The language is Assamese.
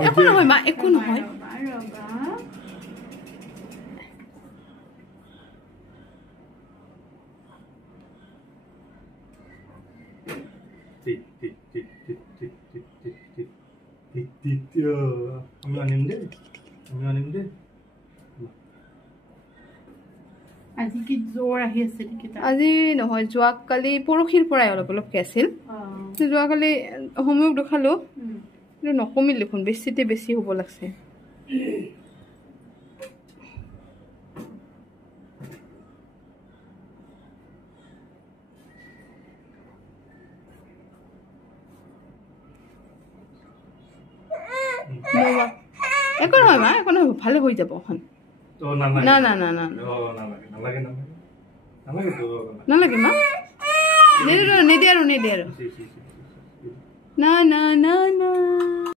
একো নহয় মা একো নহয় আজি নহয় যোৱাকালি পৰহিৰ পৰাই অলপ অলপকে আছিল যোৱাকালি হোমিওক দেখালো কিন্তু নকমিল দেখোন বেছিতে বেছি হ'ব লাগছে একো নহয় মা একো নহয় ভালে হৈ যাব এখন না না না না নালাগে মা নেদে আৰু না না না না